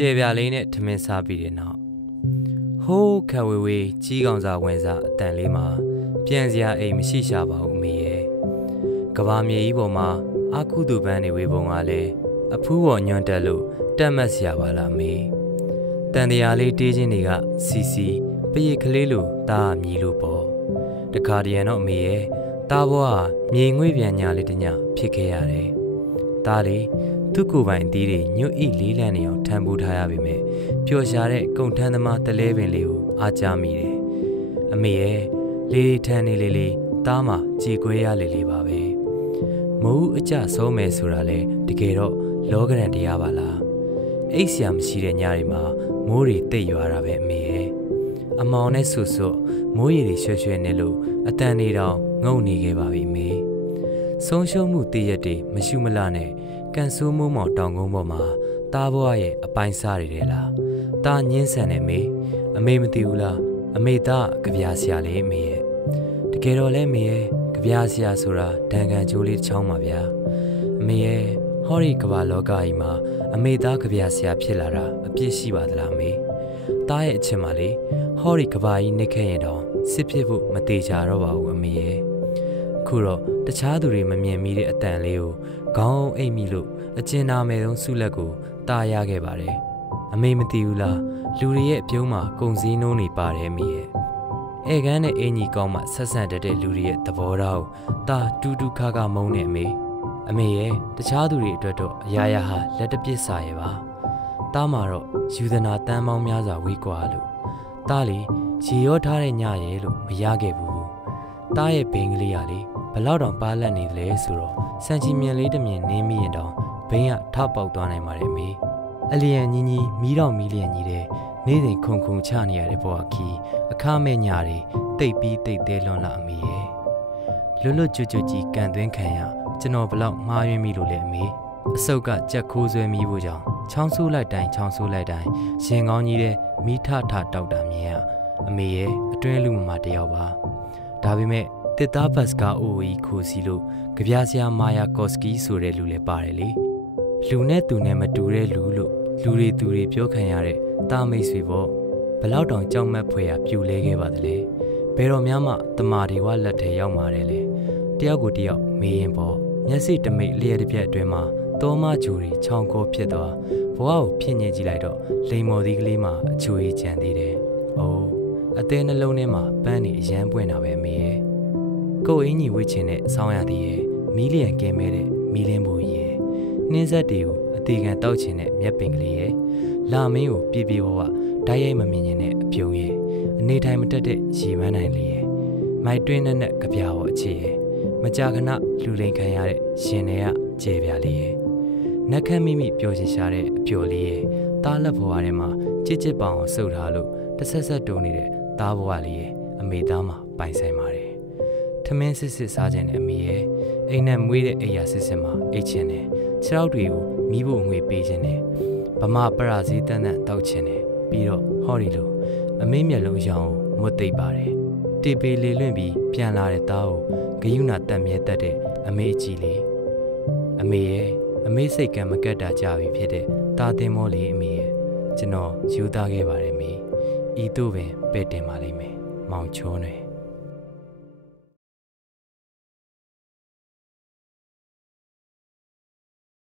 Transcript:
ကျေပြလေးနဲ့ထမင်းစားပြီးတဲ့နောက်ဟိုးခဝေဝေးကြီးကောင်စာဝင်စားအတန်လေးမှာပြန်စရာအိမ်မရှိရှာပါဘူးအမေရဲ့ကဘာမြေကြီးပေါ်မှာအခုသူပန်းနေဝေးပုံကလည်းအဖူးပေါ်ညွန့်တက်လို့တက်မတ်စရာပါလားမေတန်တရားလေးတေးချင်းတွေကစီစီပရိတ်ကလေးလိုတားမြည်လို့ပေါ့တခါတရံတော့အမေရဲ့တားဘွားမြေငွေ့ပြန်ညာလေးတညဖြစ်ခဲ့ရတယ်တားလေးသူ့ကိုယ်ပိုင်အသီးတွေညွတ်ဤလေးလံနေအောင်ထမ်းပိုးထားရပေမဲ့ပျော်ရှာတဲ့ကုန်ထမ်းသမားတလဲပင်လေးကိုအားကြမိတယ်အမေရဲ့လေးထန်းနေလေးတားမှကြည်ကွဲရလေးပါပဲမိုးအကြဆုံးမယ်ဆိုတာလေတကယ်တော့လောကရန်တရားပါလားအိတ်ဆရာမရှိတဲ့ညတွေမှာမိုးတွေတိတ်ရွာတာပဲအမေရဲ့အမောင်နဲ့ဆူမိုးရီတွေရွှဲရွှဲနေလို့အတန်နေတောင်ငုံနေခဲ့ပါပြီအမေဆုံးရှုံးမှုတည့်ရက်တွေမရှုမလနဲ့ကန်ဆိုးမိုးမောင်တောင်ကုန်းပေါ်မှာတားဘွားရဲ့အပိုင်းစားတွေလားတားညင်းဆန်နေမေအမေမသိဘူးလားအမေသားကြပြားဆရာလေးအမေရဲ့တကယ်တော့လဲအမေရဲ့ကြပြားဆရာဆိုတာဒဏ်ကန်ကျိုးလေးတစ်ချောင်းပါဗျာအမေရဲ့ဟောဒီကမ္ဘာလောကကြီးမှာအမေသားကြပြားဆရာဖြစ်လာတာအပြစ်ရှိပါသလားအမေတားရဲ့အချက်မှလေဟောဒီကမ္ဘာကြီးနှိမ့်ခဲ့ရင်တော့စစ်ဖြစ်ဖို့မသေးကြတော့ပါဘူးအမေရဲ့ခုတော့တခြားသူတွေမမြင်မိတဲ့အတန်လေးကိုခေါင်းအိတ်မိလို့အကျဉ်းနာမယ်ဆုံးဆုလက်ကိုတားရခဲ့ပါတယ်အမေမသိဘူးလားလူတွေရဲ့အပြုံးမှာကုံစည်းနှုံးနေပါတယ်အမေရဲ့ဧကန်းနဲ့အင်ကြီးကောင်းမှဆက်ဆံတတ်တဲ့လူတွေရဲ့သဘောထားကိုတာတူတူခါခါမုန်းနေအမေရဲ့တခြားသူတွေအတွက်တော့အရာရာဟာလက်တပစ်စာရဲ့ပါတားမှာတော့ယူသနာတန်းပေါင်းများစွာဝေးကွာလို့တားလေရေရောထားတဲ့ညရဲ့လို့မရခဲ့ဘူးတားရဲ့ဘိန်းကလေးကလေဘလောက်တောင်ပါလက်နေသလဲဆိုတော့စံချီမြင်လေးတစ်မြင်နင်းမိရင်တောင်ဘိန်းကထပေါက်သွားနိုင်ပါတယ်အမေအလျံညီညီမီးတော်မီးလျံညီတဲ့နေ့စဉ်ခုန်ချနေရတဲ့ဘဝခီအခမဲ့ညာတွေတိတ်ပြီးတိတ်သေးလွန်လာအမေရဲ့လွတ်ကျွတ်ကြီးကန်သွင်းခံရကျွန်တော်ဘလောက်မှားယွင်းမိလို့လဲအမေအစုပ်ကကြက်ခိုးဆွဲမိဖို့ကြောင့်ချောင်းဆိုးလိုက်တိုင်းရင်ကောင်းကြီးတဲ့မိထတောက်တာမြင်ရအမေရဲ့အတွင်းလူမတယောက်ပါဒါပေမဲ့တစ်သားဘတ်စကာအိုအီခိုစီလို့ကြပြားဆရာမာယာကော့စကီဆိုတဲ့လူလည်းပါတယ်လေလူနဲ့သူနဲ့မတူတဲ့လူလို့လူတွေပြောခံရတဲ့တာမိတ်ဆွေပေါ့ဘလောက်တောင်ကြောက်မက်ဖွယ်ရပြူလဲခဲ့ပါသလဲဘယ်တော့မှတမာတွေဝလက်ထဲရောက်มาတယ်လေတယောက်ကိုတယောက်မေးရင်ပေါ့မျက်စိတမိတ်လျှက်တစ်ပြက်အတွင်းမှာတောမဂျူတွေချောင်းကိုဖြစ်သွားဘဝကိုဖြစ်ညစ်ကြည့်လိုက်တော့လိမ်မော်သီးကလေးမှာအချွေကြံသေးတယ်။အိုးအသေးနှလုံးထဲမှာပန်းနေအရန်ပွင့်တာပဲမေရဲ့။ကိုယ်အင်းကြီးဝှစ်ချင်တဲ့ဆောင်းရသည်ရဲ့မီးလျံကဲမဲတဲ့မီးလင်းဘူးရဲ့နှင်းဆက်တွေကိုအသေးခံတောက်ချင်တဲ့မျက်ပင်ကလေးရဲ့လာမင်းကိုပြေပြေဝဝဓာတ်ရိုက်မမြင်ရင်တဲ့အပြုံးရဲ့အနေထိုင်မတက်တဲ့ရေပန်းနိုင်လေးရဲ့မိုက်တွင်းနဲ့ကြပြားပေါ်အခြေရဲ့မကြာခဏလူလိန်ခံရတဲ့ရှင်တွေကကျေပြားလေးရဲ့နက်ခတ်မိမိပျော်ချင်ရှာတဲ့အပျော်လေးရဲ့တားလက်ဘွားထဲမှာကြစ်ပေါင်ဆုပ်ထားလို့တဆက်တုံနေတဲ့တားဘွားလေးရဲ့အမေသားမှာပိုင်ဆိုင်ပါတယ်ထမင်းစစ်စားခြင်းနဲ့အမေရဲ့အိမ်နဲ့မွေးတဲ့အိယာစစ်မှာအိတ်ချင်တယ်ခြေထောက်တွေကိုမိဖို့ငွေပေးခြင်းနဲ့ဗမာပရာဇီတန်တောက်ခြင်းနဲ့ပြီးတော့ဟောဒီလိုအမေမျက်လုံးရောင်ကိုမွတ်သိပ်ပါတယ်တေပေလေလွင့်ပြီးပြန်လာတဲ့သားကိုဂယုဏတက်မြဲတက်တဲ့အမေအကြီးလေးအမေရဲ့အမေစိတ်ကံမကတ်တာကြပြီဖြစ်တဲ့တာတင်မောလေးအမေရဲ့ကျွန်တော်ယူသားခဲ့ပါတယ်မေဤတို့ပင်ပဲ့တင်ပါလိမ့်မယ်မောင်ချိုးနယ်